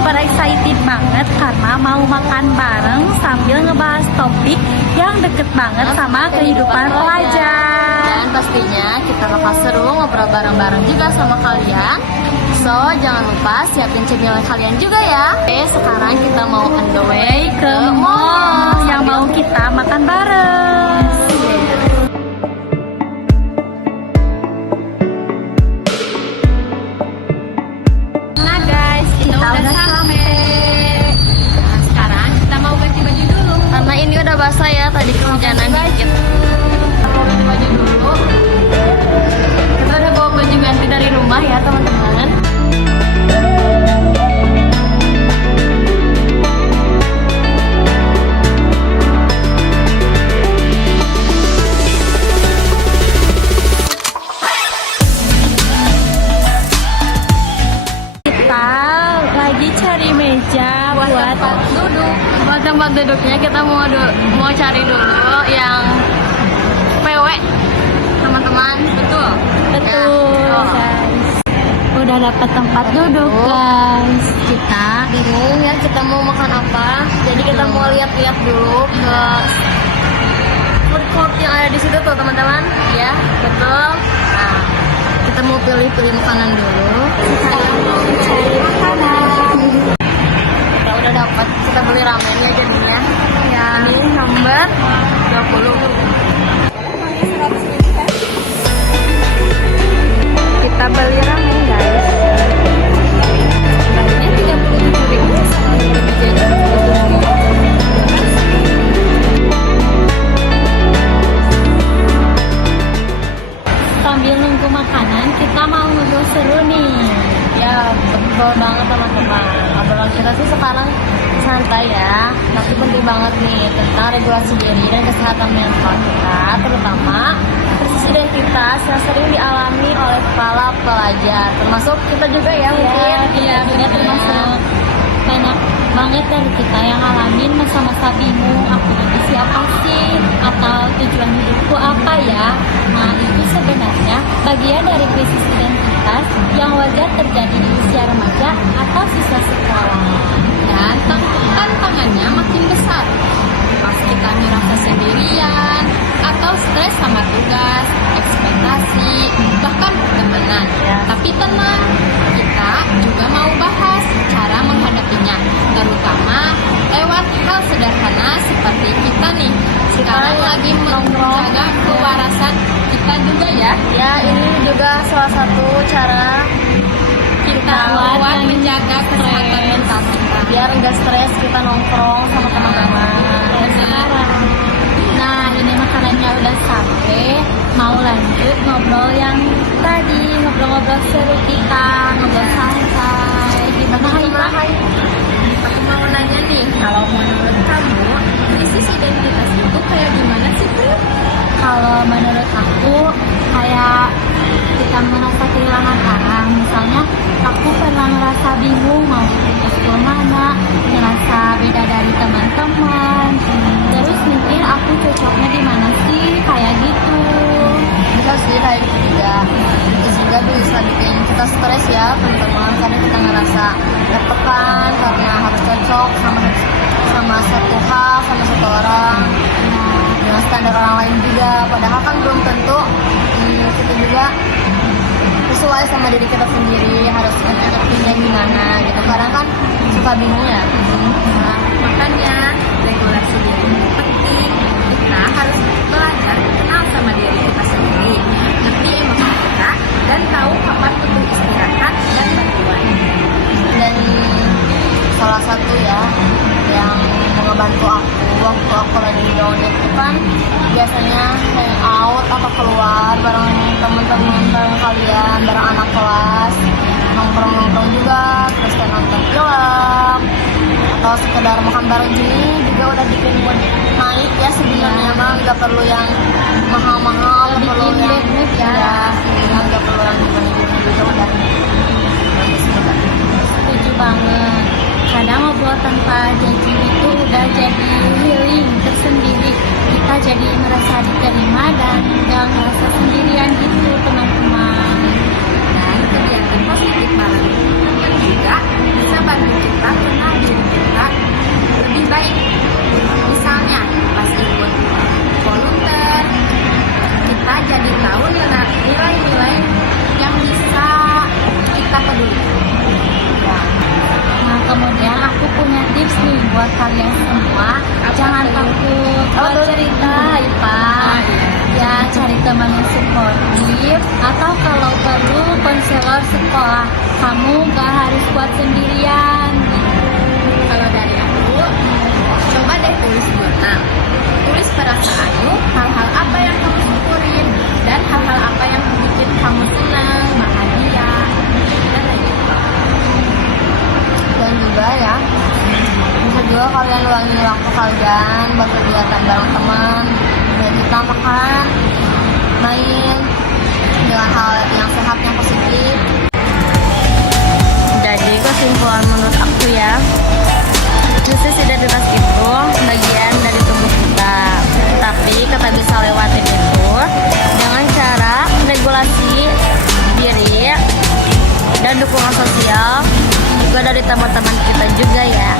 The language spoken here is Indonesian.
super excited banget karena mau makan bareng sambil ngebahas topik yang deket banget sama kehidupan pelajar. Dan pastinya kita bakal seru ngobrol bareng-bareng juga sama kalian. So, jangan lupa siapin cemilan kalian juga ya. Oke, sekarang kita mau on the way Ke mall yang mau kita makan bareng. Nah guys, kita udah sampai. Nah, sekarang kita mau ganti baju dulu. Karena ini udah basah ya, tadi kehujanan dikit. Kita mau ganti baju dulu. Kita udah bawa baju ganti dari rumah ya teman-teman. Kita lagi cari meja buat duduk. Buat tempat duduknya kita mau cari dulu yang PW teman-teman, betul. betul Ya. guys. Udah dapat tempat duduk guys. Kita bingung ya kita mau makan apa, jadi kita mau lihat-lihat dulu ke food court yang ada di situ tuh teman-teman. Ya, betul. Nah, kita mau pilih-pilih makanan dulu. Sekarang mau cari makanan. Kita udah dapat, kita beli ramen ya jadinya. Ya, ini nomor 20. Kita beli ramen guys. Harganya 37.000 sama dengan jajan. Sambil nunggu makanan, kita mau ngobrol seru nih. Ya, betul banget teman-teman. Obrolan kita sih sekarang santai ya, tapi penting banget nih tentang regulasi diri dan kesehatan mental kita, terutama krisis identitas yang sering dialami oleh kepala pelajar, termasuk kita juga ya mungkin. Iya, benar termasuk banyak banget dari kita yang ngalamin masa-masa bingung, aku ini siapa sih, atau tujuan hidupku apa ya. Nah, itu sebenarnya bagian dari krisis identitas yang wajar terjadi di usia remaja atau siswa sekolah. Dan tantangannya makin besar. Pas kita merasa sendirian atau stres sama tugas, ekspektasi, bahkan pertemanan. Tapi tenang, kita juga mau bahas cara menghadapinya, terutama lewat hal sederhana seperti kita nih sekarang lagi menjaga kewarasan kita juga ya. Ya, ini juga salah satu cara kita buat menjaga kesehatan mental kita. Biar enggak stres, kita nongkrong sama teman-teman. Sekarang, nah ini makanannya udah sampai, mau lanjut ngobrol yang tadi, ngobrol-ngobrol seru kita, ngobrol santai. Gimana Hai? Aku mau nanya nih, kalau menurut kamu krisis identitas itu kayak gimana sih tuh? Kalau menurut aku kayak kita merasa kehilangan arah. Misalnya aku pernah ngerasa bingung mau ke sekolah mana, ngerasa beda dari teman-teman. Terus mungkin aku cocoknya di mana sih, kayak gitu. Bisa sih kayak gitu juga. Itu juga bisa bikin kita stres ya teman-teman, karena kita ngerasa tertekan karena harus cocok sama satu hal, sama satu orang, dengan standar orang lain juga. Padahal kan belum tentu kita juga sesuai sama diri kita sendiri, harus enaknya gimana gitu. Kadang kan suka bingung ya. Nah, makanya regulasi diri penting. Kita harus belajar kenal sama diri kita sendiri, ngerti emosi kita, dan tahu kapan butuh istirahat dan bantuan. Dan salah satu ya yang ngebantu aku waktu aku lagi down itu kan biasanya hangout atau keluar bareng teman-teman bareng kalian, bareng anak kelas, nongkrong juga, terus kayak nonton film atau sekedar makan bareng gini juga udah bikin mood naik ya sebenarnya. Mah nggak perlu yang mahal-mahal, nggak perlu yang nggak perlu yang gimana juga udah bagus banget. Setuju banget. Kadang ngobrol tanpa janji itu udah jadi healing tersendiri. Kita jadi merasa diterima dan gak ngerasa sendirian gitu teman-teman. Dan kegiatan positif bareng yang juga bisa bantu kita buat kalian semua, jangan takut cerita, Pak. Ya, cari teman yang suportif, atau kalau perlu konselor sekolah. Kamu gak harus kuat sendirian. Kalau dari aku, coba deh tulis jurnal. Tulis perasaanmu, hal-hal apa yang kamu syukurin, dan hal-hal apa yang bikin kamu senang, bahagia, dan lain-lain. Dan juga ya, bisa juga kalian luangin waktu kalian buat kegiatan bareng teman, dan kita makan, main, dengan hal yang sehat, yang positif. Jadi kesimpulan menurut aku ya, nutrisi tidak bebas itu bagian dari tubuh kita, tapi kita bisa lewatin itu dengan cara regulasi diri dan dukungan sosial juga dari teman-teman kita juga ya.